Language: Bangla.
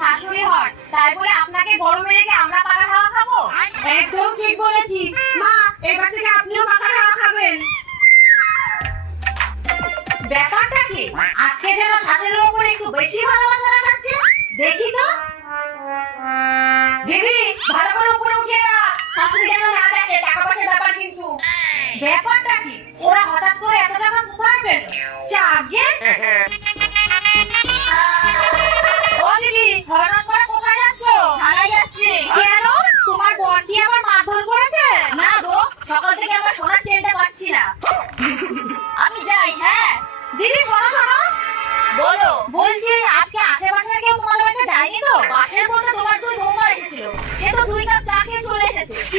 শাশুড়ি হন, তাই বলে আপনাকে গরমে রেখে আমরা পাখার হাওয়া খাবো? একদম ঠিক বলেছিস মা, এবার থেকে আপনিও পাখার হাওয়া খাবেন। ব্যাপারটা কি? আজকে যেন শাশুড়ির উপরে একটু বেশি ভালোবাসা দেখাচ্ছে। দেখি তো। দিদি, ভালো করে উপরে উঠিয়ে রাখ, শাশুড়ি যেন না দেখে। টাকা পয়সার ব্যাপার কিন্তু। ব্যাপারটা কি? ওরা হঠাৎ করে এত টাকা কোথায় পেল? চাগে ও দিদি, হঠাৎ করে কোথায় যাচ্ছ? থানায় যাচ্ছি। কেন? তোমার বোন কি আবার মারধর করেছে? না গো, সকাল থেকে আমার সোনার চেনটা পাচ্ছি না। আমি যাই। হ্যাঁ দিদি, শোনো শোনো। বলো। বলছি আজকে আশেপাশের কেউ তোমাদের বাড়িতে যায়নি তো? পাশের বলতে তোমার